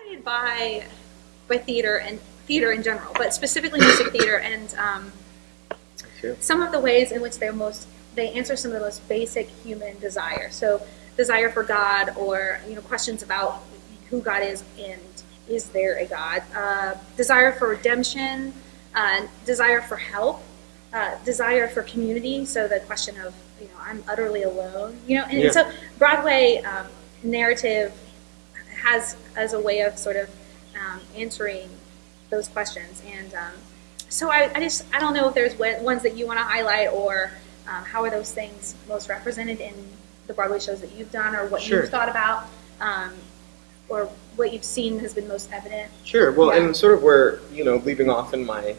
Fascinated by theater and theater in general, but specifically music theater and some of the ways in which they answer some of the most basic human desires. So desire for God, or questions about who God is and is there a God? Desire for redemption, desire for help, desire for community. So the question of I'm utterly alone. And so Broadway narrative has as a way of sort of answering those questions. And so I don't know if there's ones that you want to highlight, or how are those things most represented in the Broadway shows that you've done, or what you've thought about, or what you've seen has been most evident. Sure. Well, and sort of where, leaving off in my,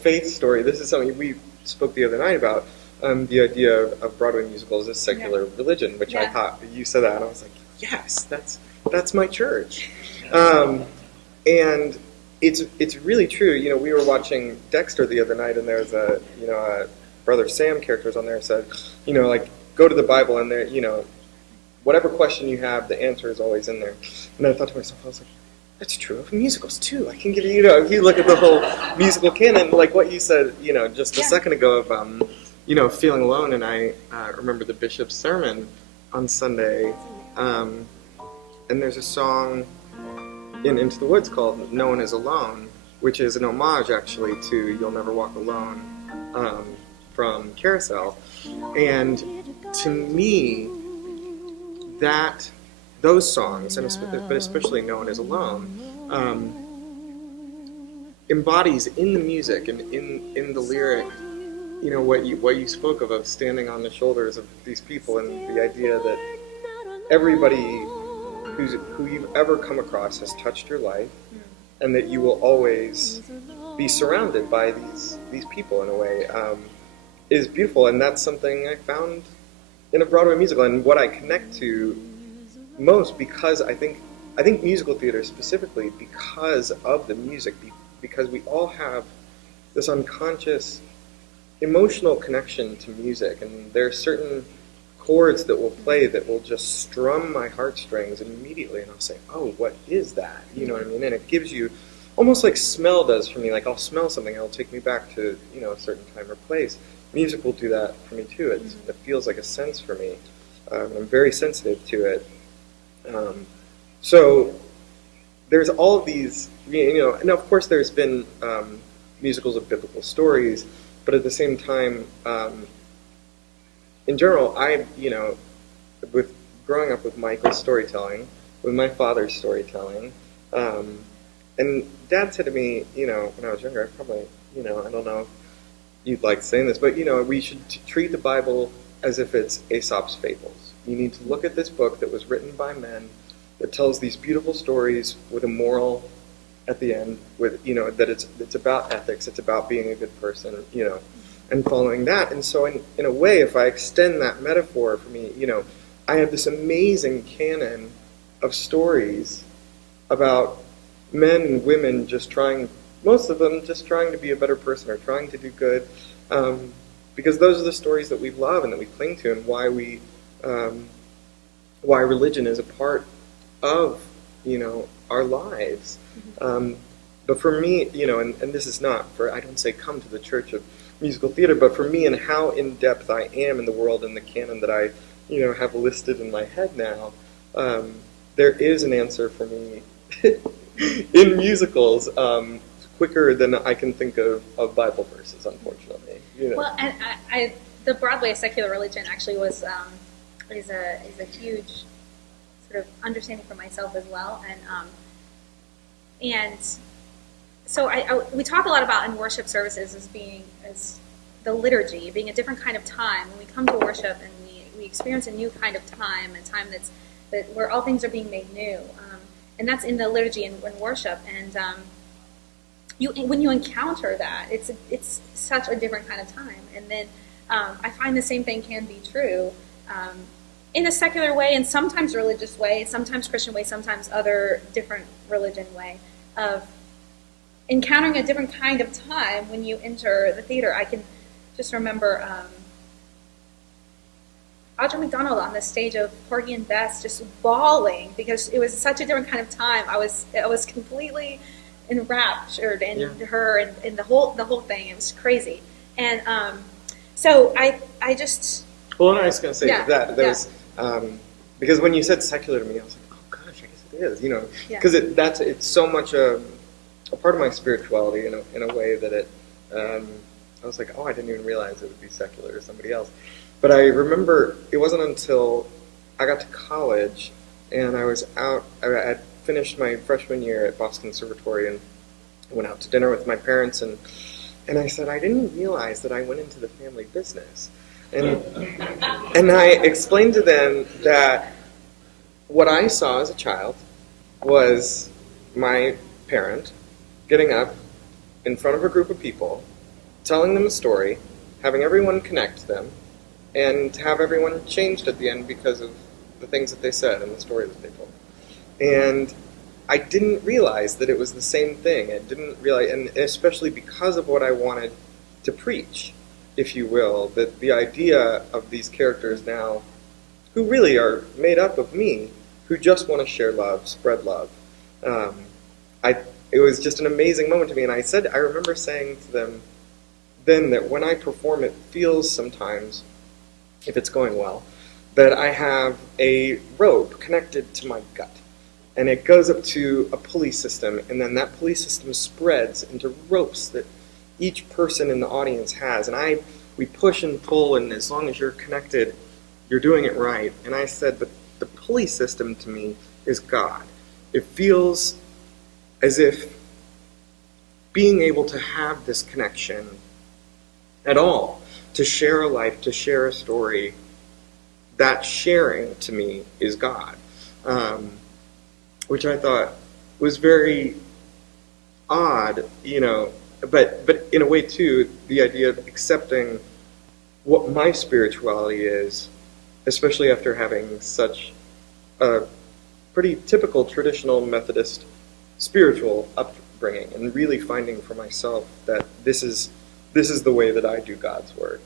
faith story, this is something we spoke the other night about, the idea of Broadway musicals as secular religion, which I thought, you said that, and I was like, yes, that's my church. And it's really true. We were watching Dexter the other night, and there's a Brother Sam characters on there said, go to the Bible, and there, whatever question you have, the answer is always in there. And I thought to myself, I was like, that's true of musicals too. I can give you, if you look at the whole musical canon, like what you said, just a second ago of, feeling alone. And I remember the bishop's sermon on Sunday, and there's a song in Into the Woods called "No One Is Alone," which is an homage actually to "You'll Never Walk Alone" from Carousel. And to me, those songs, but especially "No One Is Alone," embodies in the music and in the lyric, what you spoke of standing on the shoulders of these people, and the idea that everybody who you've ever come across has touched your life, and that you will always be surrounded by these people in a way, is beautiful. And that's something I found in a Broadway musical, and what I connect to most, because I think musical theater specifically, because of the music, because we all have this unconscious emotional connection to music, and there are certain chords that will play that will just strum my heartstrings immediately, and I'll say, oh, what is that? You know what I mean? And it gives you, almost like smell does for me, like I'll smell something and it'll take me back to, a certain time or place. Music will do that for me too. It feels like a sense for me. I'm very sensitive to it. So there's all of these, and of course there's been musicals of biblical stories, but at the same time, in general, with growing up with Michael's storytelling, with my father's storytelling, and Dad said to me, when I was younger, I probably, I don't know if you'd like saying this, but, we should treat the Bible as if it's Aesop's Fables. You need to look at this book that was written by men that tells these beautiful stories with a moral at the end, with, that it's about ethics, it's about being a good person, and following that. And so in a way, if I extend that metaphor for me, I have this amazing canon of stories about men and women most of them just trying to be a better person or trying to do good, because those are the stories that we love and that we cling to, and why religion is a part of, our lives. But for me, and this is not for, I don't say come to the church of musical theater, but for me and how in-depth I am in the world and the canon that I, have listed in my head now, there is an answer for me in musicals quicker than I can think of Bible verses, unfortunately. Well, and the Broadway secular religion actually is a huge sort of understanding for myself as well, and so we talk a lot about in worship services as the liturgy being a different kind of time. When we come to worship and we experience a new kind of time, a time that where all things are being made new, and that's in the liturgy and worship. And when you encounter that, it's such a different kind of time. And then I find the same thing can be true in a secular way, and sometimes religious way, sometimes Christian way, sometimes other different religion way of encountering a different kind of time when you enter the theater. I can just remember Audra McDonald on the stage of Porgy and Bess just bawling because it was such a different kind of time. I was completely enraptured in her and the whole thing. It was crazy. And so I just Well, and I was going to say that was because when you said secular to me, I was like, oh gosh, I guess it is, because it's so much a part of my spirituality in a way that it. I was like, oh, I didn't even realize it would be secular to somebody else. But I remember it wasn't until I got to college and I was out. I had finished my freshman year at Boston Conservatory and went out to dinner with my parents and I said, I didn't realize that I went into the family business. And I explained to them that what I saw as a child was my parent getting up in front of a group of people, telling them a story, having everyone connect to them, and have everyone changed at the end because of the things that they said and the story that they told. And I didn't realize that it was the same thing. I didn't realize, and especially because of what I wanted to preach, if you will, that the idea of these characters now, who really are made up of me, who just want to share love, spread love. It was just an amazing moment to me, and I remember saying to them then that when I perform, it feels sometimes, if it's going well, that I have a rope connected to my gut. And it goes up to a pulley system, and then that pulley system spreads into ropes that each person in the audience has. And we push and pull, and as long as you're connected, you're doing it right. And I said, but the pulley system to me is God. It feels as if being able to have this connection at all, to share a life, to share a story, that sharing to me is God. Which I thought was very odd, but in a way too, the idea of accepting what my spirituality is, especially after having such a pretty typical traditional Methodist spiritual upbringing, and really finding for myself that this is the way that I do God's work,